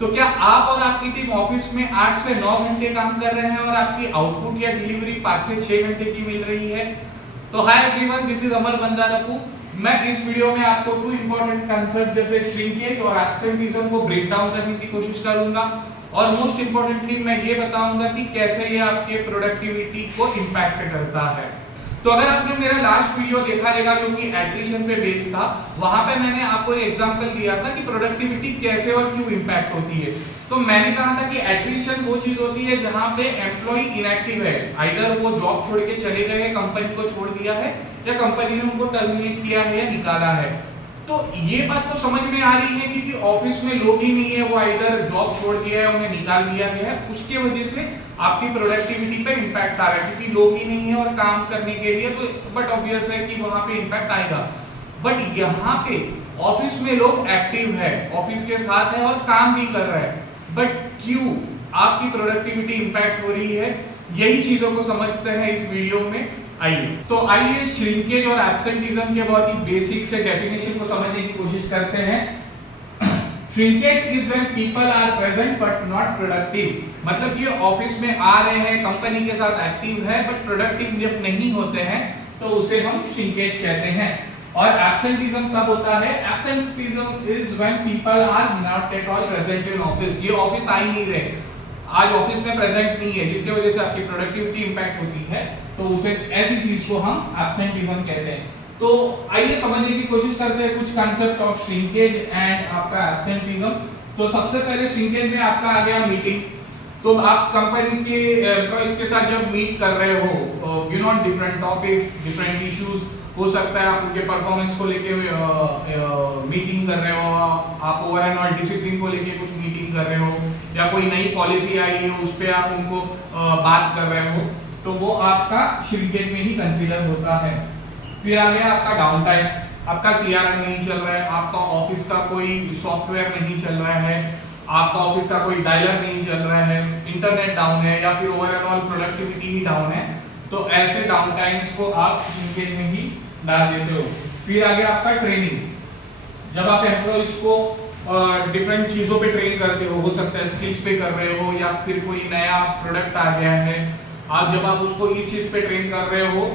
तो क्या आप और आपकी टीम ऑफिस में 8 से 9 घंटे काम कर रहे हैं और आपकी आउटपुट या डिलीवरी 5 से 6 घंटे की मिल रही है? तो हाय एवरीवन, दिस इज अमर बंदारपू। मैं इस वीडियो में आपको 2 इंपॉर्टेंट कांसेप्ट जैसे श्रिंकेज और एब्सेंटिज्म को ब्रेक डाउन करने की कोशिश करूंगा और मोस्ट इंपॉर्टेंटली मैं ये बताऊंगा कि कैसे ये आपके प्रोडक्टिविटी को इंपैक्ट करता है। तो अगर आपने मेरा लास्ट वीडियो देखा रहेगा जो कि एट्रिशन पे बेस्ड था, वहां पे मैंने आपको एक एग्जांपल दिया था कि प्रोडक्टिविटी कैसे और क्यों इंपैक्ट होती है। तो मैंने कहा था कि एट्रिशन वो चीज होती है जहां पे एम्प्लॉय इनएक्टिव है, आइदर वो जॉब छोड़ के चले गए हैं, कंपनी को छोड़ दिया है, या कंपनी ने उनको टर्मिनेट किया है या निकाला है। तो ये बात तो समझ में आ रही है क्योंकि ऑफिस में लोग ही नहीं है, वो आइदर जॉब छोड़ दिया है, उन्हें निकाल दिया गया है, उसके वजह से आपकी प्रोडक्टिविटी पे इंपैक्ट आ रहा है क्योंकि लोग ही नहीं है और काम करने के लिए, तो बट ऑब्वियस है कि वहां पे इंपैक्ट आएगा। बट यहाँ पे ऑफिस में लोग एक्टिव है, ऑफिस के साथ है और काम भी कर रहा है, बट क्यों आपकी प्रोडक्टिविटी इंपैक्ट हो रही है, यही चीजों को समझते हैं इस वीडियो में। आइए श्रिंकेज और एब्सेंटिज्म के बहुत ही बेसिक से डेफिनेशन को समझने की कोशिश करते हैं। Shrinkage is when people are present but not productive, मतलब कि ऑफिस में आ रहे हैं, कंपनी के साथ एक्टिव है, बट प्रोडक्टिव जब नहीं होते हैं तो उसे हम श्रिंकेज कहते हैं। और एब्सेंटिज्म कब होता है? Absenteeism is when people are not at all present in office, ये ऑफिस आ ही नहीं रहे, आज ऑफिस में प्रेजेंट नहीं है, जिसकी वजह से आपकी प्रोडक्टिविटी इंपैक्ट होती है, तो उसे ऐसी चीज को हम एब्सेंटिज्म कहते हैं। तो आइए समझने की कोशिश करते हैं कुछ कांसेप्ट ऑफ श्रिंकेज एंड आपका एब्सेंटिज्म। तो सबसे पहले श्रिंकेज में आपका आ गया मीटिंग। तो आप कंपनी के एम्प्लॉइज के साथ जब मीट कर रहे हो, you know different topics, different issues, हो सकता है आप उनके परफॉर्मेंस को लेके मीटिंग कर रहे हो, आप ओवरऑल डिसिप्लिन को लेके कुछ मीटिंग कर रहे हो, या कोई नई पॉलिसी आई है उस पे आप उनको बात कर रहे हो, तो वो आपका श्रिंकेज में ही कंसीडर होता है। फिर आ गया आपका डाउन टाइम, आपका सीआरएम नहीं चल रहा है, आपका ऑफिस का कोई सॉफ्टवेयर नहीं चल रहा है, आपका ऑफिस का कोई डायलर नहीं चल रहा है, इंटरनेट डाउन है, या फिर ओवरऑल प्रोडक्टिविटी ही डाउन है, तो ऐसे डाउन टाइम्स को आप श्रिंकेज में ही डाल देते हो। फिर आ गया आपका ट्रेनिंग, जब आप एम्प्लॉइज को डिफरेंट चीजों पे ट्रेन करते हो सकता है स्किल्स पे कर रहे हो, या फिर कोई नया प्रोडक्ट आ गया है, आप जब आप उसको इस चीज पे ट्रेन कर रहे हो,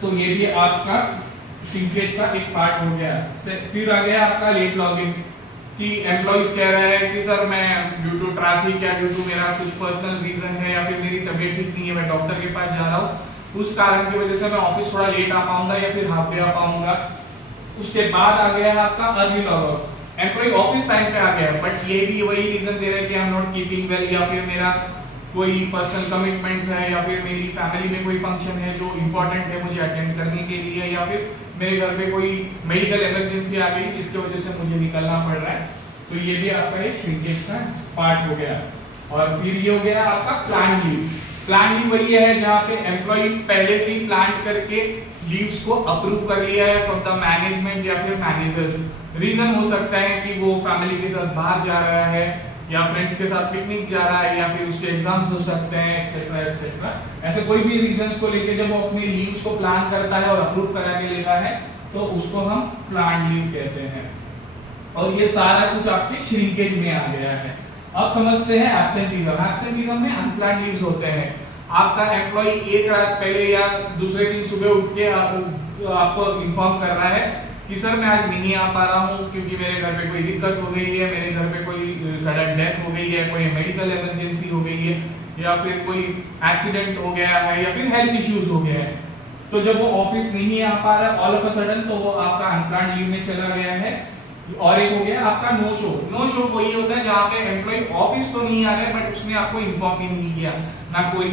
तो ये भी आपका श्रिंकेज का एक पार्ट हो गया। फिर आ गया आपका लेट लॉगिंग, कि एम्प्लॉइज कह रहे हैं कि सर मैं ड्यू टू ट्रैफिक या ड्यू टू मेरा कुछ पर्सनल रीजन है, या फिर मेरी तबीयत ठीक नहीं है, मैं डॉक्टर के पास जा रहा हूँ, उस कारण की वजह से मैं ऑफिस थोड़ा लेट आ पाऊंगा या फिर हाफ डे आ पाऊंगा। उसके बाद आ गया है आपका early log out, employee office time पे आ गया बट ये भी वही रीजन दे रहा है कि I am not keeping well, या फिर मेरा कोई पर्सनल कमिटमेंट्स है, या फिर मेरी फैमिली में कोई फंक्शन है जो इंपॉर्टेंट है मुझे अटेंड करने के लिए, या फिर मेरे घर पे कोई मेडिकल इमरजेंसी आ गई जिसकी वजह से मुझे निकलना पड़ रहा है, तो ये भी आपका एक श्रिंकेज का पार्ट हो गया। और फिर ये हो गया आपका प्लान लीव। प्लान लीव वही है जहाँ पे एम्प्लॉय पहले से ही प्लान करके लीव्स को अप्रूव कर लिया है फ्रॉम द मैनेजमेंट या फिर मैनेजर्स। रीजन हो सकता है कि वो फैमिली के साथ बाहर जा रहा है, या फ्रेंड्स के साथ पिकनिक जा रहा है, या फिर उसके एग्जाम्स हो सकते हैं, एक्सेट्रा एक्सेट्रा। ऐसे कोई भी रीजंस को लेके जब वो अपनी लीव्स को प्लान करता है और अप्रूव करा के लेता है, तो उसको हम प्लान लीव कहते हैं। और ये सारा कुछ आपके श्रिंकेज में आ गया है। अब समझते हैं एब्सेंटिज्म। एब्सेंटिज्म में अनप्लान्ड लीव्स होते हैं। आपका एम्प्लॉय एक रात पहले या दूसरे दिन सुबह उठ के आपको इन्फॉर्म कर रहा है कि सर मैं आज नहीं आ पा रहा हूँ क्योंकि मेरे घर पे कोई दिक्कत हो गई है, मेरे घर पे कोई सडन डेथ हो गई है, कोई मेडिकल इमरजेंसी हो गई है, या फिर कोई एक्सीडेंट हो गया है, या फिर हेल्थ इश्यूज हो गया है। तो जब वो ऑफिस नहीं आ पा रहा है ऑल ऑफ अ सडन, तो वो आपका अनप्लान्ड लीव में चला गया है। और एक हो गया आपका नो शो। नो शो वही होता है जहाँ पे एम्प्लॉय ऑफिस तो नहीं आ रहा है बट उसने आपको इन्फॉर्म ही नहीं किया, ना कोई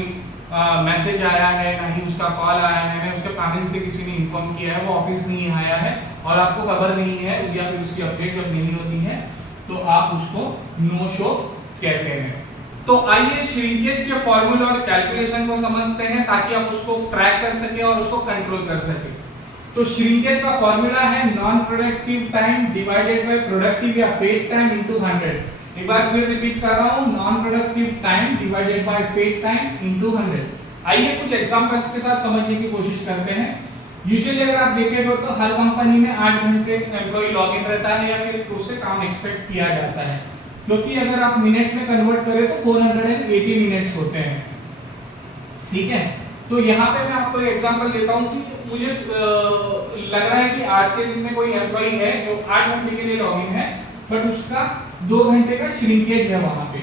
मैसेज आया है, ना ही उसका कॉल आया है, ना उसके फैमिली से किसी ने इन्फॉर्म किया है, वो ऑफिस नहीं आया है और आपको खबर नहीं है, या फिर उसकी अपडेट जब नहीं होती है, तो आप उसको नो शो कहते हैं। तो आइए श्रिंकेज के फॉर्मूला और कैलकुलेशन को समझते हैं ताकि आप उसको ट्रैक कर सके और उसको कंट्रोल कर सके। तो श्रिंकेज का फॉर्मूला है non productive time divided by productive या पेड टाइम इनटू 100। एक बार फिर रिपीट कर रहा हूं, non productive time divided by paid time into 100। आइए कुछ एग्जांपल्स के साथ समझने की कोशिश करते हैं। यूजुअली अगर आप देखेंगे तो हर कंपनी में 8 घंटे एम्प्लॉय लॉग इन रहता है या फिर उससे काम एक्सपेक्ट किया जाता है। जो कि अगर आप मिनट्स में कन्वर्ट करें तो 480 मिनट्स होते हैं। ठीक है, तो यहाँ पे मैं आपको एग्जांपल देता हूँ कि मुझे लग रहा है कि आज के दिन में कोई एम्प्लॉय है जो 8 घंटे के लिए लॉगिन है, बट उसका 2 घंटे का श्रिंकेज है वहां पे।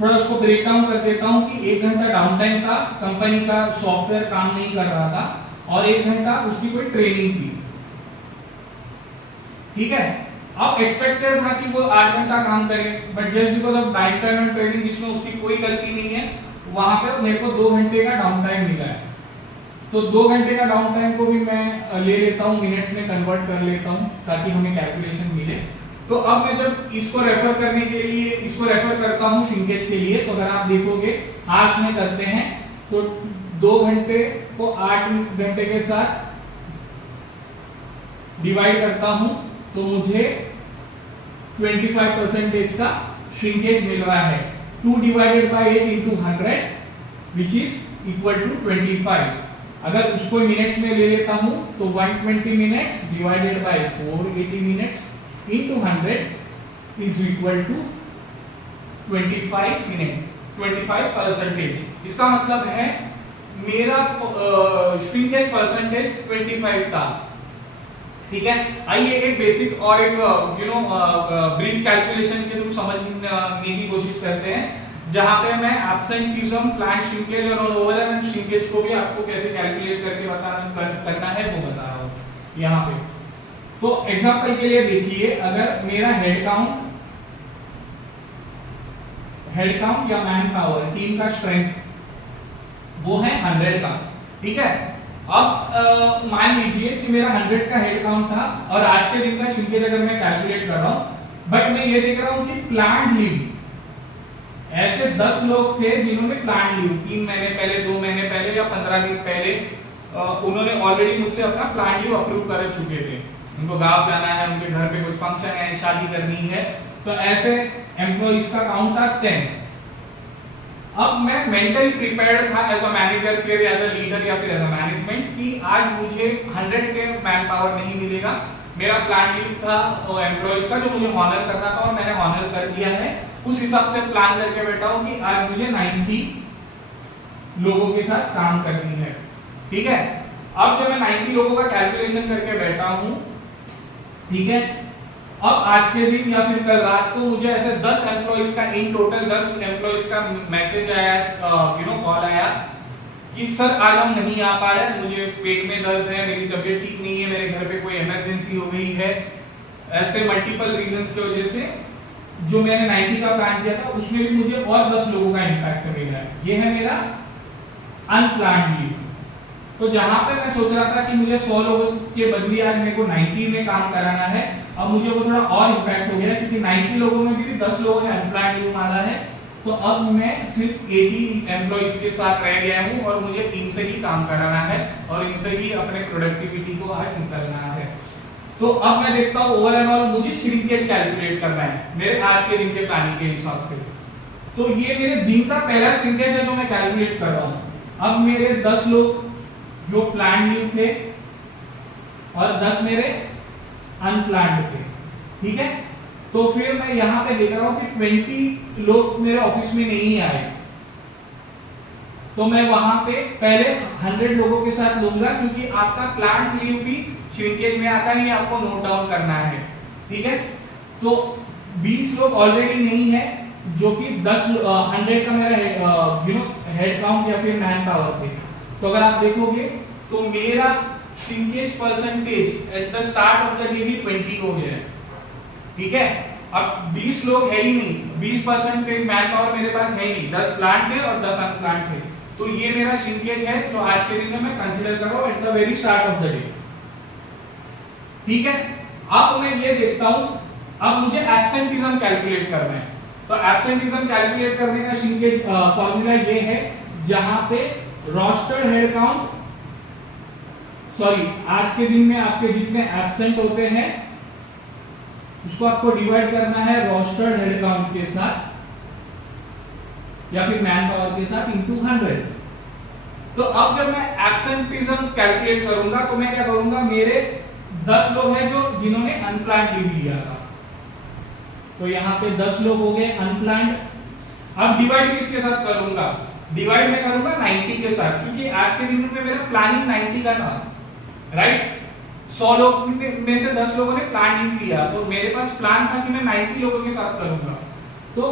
थोड़ा उसको ब्रेक डाउन कर देता हूँ कि 1 घंटा डाउन टाइम था, कंपनी का सॉफ्टवेयर काम नहीं कर रहा था, और 1 घंटा उसकी कोई ट्रेनिंग थी। ठीक है, अब एक्सपेक्टेड था कि वो 8 घंटा काम करे, but just because of night time and training जिसमें उसकी कोई गलती नहीं है, वहां पे मेरे को 2 घंटे का डाउन टाइम मिला है। तो 2 घंटे का डाउन टाइम को भी मैं ले लेता हूँ, मिनट्स में कन्वर्ट कर लेता हूँ ताकि हमें कैलकुलेशन मिले। तो अब मैं जब इसको रेफर करने के लिए इसको रेफर करता हूँ श्रिंकेज के लिए, तो अगर आप देखोगे आज में करते हैं तो 2 घंटे को 8 घंटे के साथ डिवाइड करता हूं तो मुझे 25% का श्रिंकेज मिल रहा है। 2 divided by 8 into 100 which is equal to 25। अगर उसको मिनट्स में ले लेता हूं तो 120 minutes divided by 480 minutes into 100 is equal to 25%। इसका मतलब है मेरा श्रिंकेज परसेंटेज 25 था। ठीक है, आइए एक बेसिक और एक ब्रीफ कैलकुलेशन के थ्रू समझने की कोशिश करते हैं, जहां पे मैं एब्सेंटीज्म, प्लांट श्रिंकेज और ओवरऑल श्रिंकेज को भी आपको कैसे कैलकुलेट करके करना है वो बता रहा हूं यहाँ पे। तो एग्जांपल के लिए देखिए, अगर मेरा हेड काउंट या मैन पावर, टीम का स्ट्रेंथ वो है 100 का। ठीक है, अब मान लीजिए कि मेरा 100 का हेड काउंट था और आज के दिन का श्रिंकेज अगर मैं कैलकुलेट कर रहा हूं, बट मैं ये देख रहा हूं कि प्लांट लीव ऐसे 10 लोग थे जिन्होंने प्लांट लीव 3 महीने पहले, 2 महीने पहले या 15 दिन पहले उन्होंने ऑलरेडी मुझसे अपना प्लांट लीव अप्रूव कर चुके थे। उनको गांव जाना है, उनके घर पे कुछ फंक्शन है, शादी करनी है, तो ऐसे एम्प्लॉइज का काउंट था 10। अब मैं मेंटली प्रिपेयर्ड था एज अ मैनेजर, फिर एज अ लीडर या फिर एज अ मैनेजमेंट कि आज मुझे 100 के मैन पावर नहीं मिलेगा। मेरा प्लान लीव था एम्प्लॉइज का जो मुझे हॉनर करना था और मैंने हॉनर कर दिया है। उस हिसाब से प्लान करके बैठा हूं कि आज मुझे 90 लोगों के साथ काम करनी है। ठीक है, अब जब मैं 90 लोगों का कैलकुलेशन करके बैठा हूं, ठीक है, अब आज के दिन या फिर कल रात को मुझे ऐसे 10 एम्प्लॉइज का, इन टोटल 10 एम्प्लॉइज का मैसेज आया, कॉल आया कि सर आज हम नहीं आ पा रहे, मुझे पेट में दर्द है, मेरी तबीयत ठीक नहीं है, मेरे घर पे कोई इमरजेंसी हो गई है। ऐसे मल्टीपल रीजंस की वजह से जो मैंने 90 का प्लान किया था उसमें भी मुझे और 10 लोगों का इम्पैक्ट मिला है। ये है मेरा अनप्लान्ड लीव। तो जहां पे मैं सोच रहा था कि मुझे 100 लोगों के बदले आज मेरे को 90 में काम कराना है, अब मुझे वो थोड़ा और इम्पैक्ट हो गया क्योंकि 90 लोगों में भी 10 लोगों ने अनप्लान्ड लीव मारा है। तो अब मैं सिर्फ 80 एम्प्लॉइज के साथ रह गया हूं और मुझे इनसे ही काम कराना है और इनसे ही अपने प्रोडक्टिविटी को आज निकालना है। तो अब मैं देखता हूं ओवरऑल मुझे श्रिंकेज कैलकुलेट करना है मेरे आज के दिन के प्लानिंग के हिसाब से। तो ये मेरे दिन का पहला श्रिंकेज है जो मैं कैलकुलेट कर रहा हूं। अब मेरे 10 लोग जो प्लान लीव थे और 10 मेरे अनप्लान्ड थे। ठीक है, तो फिर मैं यहां पे देख रहा हूं कि 20 लोग मेरे ऑफिस में नहीं आए, तो मैं वहां पे पहले 100 लोगों के साथ लूंगा क्योंकि आपका प्लांट लीव भी श्रिंकेज में आता है, आपको नोट डाउन करना है। ठीक है, तो 20 लोग ऑलरेडी नहीं है जो कि 100 का मेरा हेड काउंट या फिर मैन पावर थे। तो अगर आप देखोगे तो मेरा shrinkage percentage at the start of the day भी 20 हो गया है। ठीक है, अब 20 लोग है ही नहीं, 20% मैन पावर मेरे पास है ही नहीं, 10 प्लांट थे और 10 अनप्लांट थे। तो ये मेरा श्रिंकेज है जो आज के दिन में मैं कंसीडर कर रहा हूं at the very start of the day. ठीक है, अब मैं ये देखता हूं, अब मुझे एब्सेंटीज्म कैलकुलेट करना है। तो एब्सेंटीज्म कैलकुलेट करने का श्रिंकेज फॉर्मूला ये है जहां पे रोस्टर्ड हेड काउंट, आज के दिन में आपके जितने एब्सेंट होते हैं उसको आपको डिवाइड करना है रोस्टर्ड हेड काउंट के साथ या फिर मैन पावर के साथ इनटू 100। तो अब जब मैं एब्सेंटीज्म कैलकुलेट करूंगा तो मैं क्या करूंगा, मेरे 10 लोग हैं जो जिन्होंने अनप्लान्ड लीव लिया था। तो यहाँ पे 10 लोग हो गए अनप्लान्ड। अब डिवाइड किसके साथ करूंगा, डिवाइड में करूंगा 90 के साथ, क्योंकि आज के दिन में मेरा प्लानिंग 90 का था, राइट। 100 लोग में से 10 लोगों ने प्लान नहीं किया, तो मेरे पास प्लान था कि मैं 90 लोगों के साथ करूंगा। तो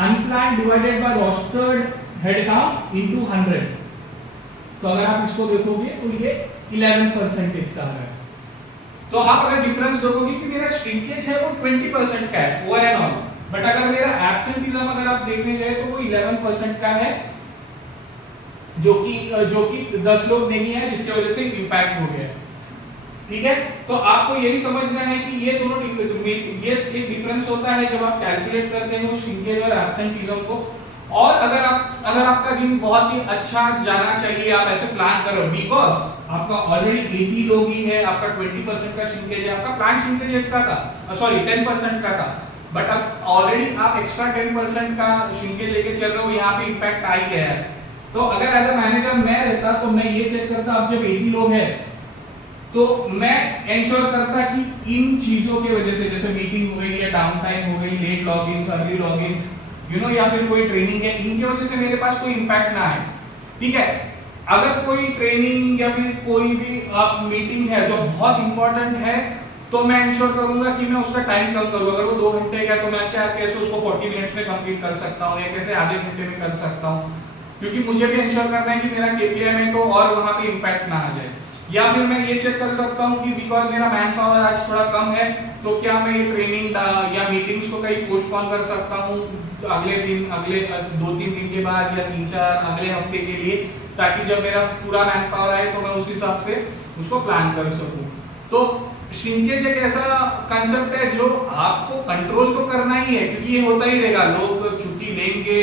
unplanned divided by rostered head count into 100, तो अगर आप इसको देखोगे तो ये 11% का है। तो आप अगर डिफरेंस देखोगे कि मेरा श्रिंकेज है वो 20% का है ओवर एंड ऑल, बट अगर मेरा एब्सेंटिज्म अगर आप देखने गए तो वो 11% का है, जो कि 10 लोग नहीं है, जिसकी वजह से इंपैक्ट हो गया। ठीक है, तो आपको यही समझना है कि ये दोनों ये एक डिफरेंस होता है जब आप कैलकुलेट करते हो श्रिंकेज और एब्सेंटिज्म को। और अगर आपका दिन बहुत ही अच्छा जाना चाहिए, आप ऐसे प्लान करो, बिकॉज आपका ऑलरेडी 80 लोग ही है, आपका 20% का श्रिंकेज है, आपका प्लान श्रिंकेज 8 का था, सॉरी 10% का था, बट अब ऑलरेडी आप एक्स्ट्रा 10% का श्रिंकेज लेके चल रहे हो, यहाँ पे इंपैक्ट आ ही गया है। तो अगर एज अ मैनेजर मैं रहता तो मैं ये चेक करता, अब जब 80 लोग हैं तो मैं इंश्योर करता कि इन चीजों की वजह से, जैसे मीटिंग हो गई है, डाउन टाइम हो गई, लेट लॉगिन्स, अर्ली लॉगिन्स, या फिर कोई ट्रेनिंग है, इनकी वजह से मेरे पास कोई इंपैक्ट ना आए। ठीक है, अगर कोई ट्रेनिंग या फिर कोई भी मीटिंग है जो बहुत इंपॉर्टेंट है, तो मैं इंश्योर करूंगा कि मैं उसका टाइम कम करूँ। अगर वो 2 घंटे का, तो मैं कैसे उसको 40 मिनट्स में कंप्लीट कर सकता हूँ, या कैसे आधे घंटे में कर सकता हूँ, क्योंकि मुझे भी इंश्योर करना है कि मेरा केपीआई में तो और वहां पे इंपैक्ट ना आ जाए। या फिर मैं ये चेक कर सकता हूँ कि बिकॉज मेरा मैन पावर आज थोड़ा कम है, तो क्या मैं ये ट्रेनिंग या मीटिंग्स को कहीं पोस्टपोन कर सकता हूँ अगले दिन, अगले 2-3 दिन के बाद, या 3-4 अगले हफ्ते के लिए, ताकि जब मेरा पूरा मैन पावर आए तो मैं उस हिसाब से उसको प्लान कर सकूं। तो श्रिंकेज एक ऐसा कंसेप्ट है जो आपको कंट्रोल तो करना ही है, क्योंकि ये होता ही रहेगा, लोग छुट्टी लेंगे,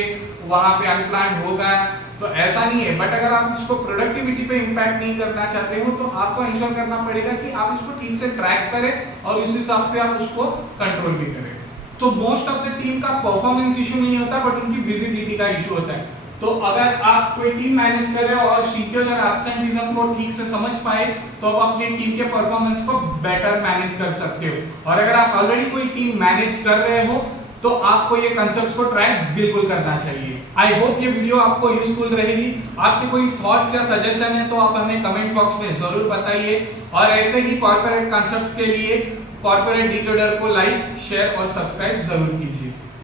वहां पे अनप्लान्ड होगा, तो ऐसा नहीं है। बट अगर आप इसको प्रोडक्टिविटी पे इंपैक्ट नहीं करना चाहते हो, तो आपको इंश्योर करना पड़ेगा कि आप इसको ठीक से ट्रैक करें और उस हिसाब से आप उसको कंट्रोल भी करें। तो मोस्ट ऑफ द टीम का परफॉर्मेंस इशू नहीं होता, बट उनकी विजिबिलिटी का इशू होता है। तो अगर आप कोई टीम मैनेज कर रहे हो और श्रिंकेज और एब्सेंटिज्म को ठीक से समझ पाए, तो आप अपनी टीम के परफॉर्मेंस को बेटर मैनेज कर सकते हो। और अगर आप ऑलरेडी कोई टीम मैनेज कर रहे हो, तो आपको ये कंसेप्ट्स को ट्रैक बिल्कुल करना चाहिए। आई होप ये वीडियो आपको यूजफुल रहेगी। आपके कोई थॉट्स या सजेशन है तो आप हमें कमेंट बॉक्स में जरूर बताइए, और ऐसे ही कॉर्पोरेट कंसेप्ट्स के लिए कॉर्पोरेट डिकोडर को लाइक, शेयर और सब्सक्राइब जरूर कीजिए।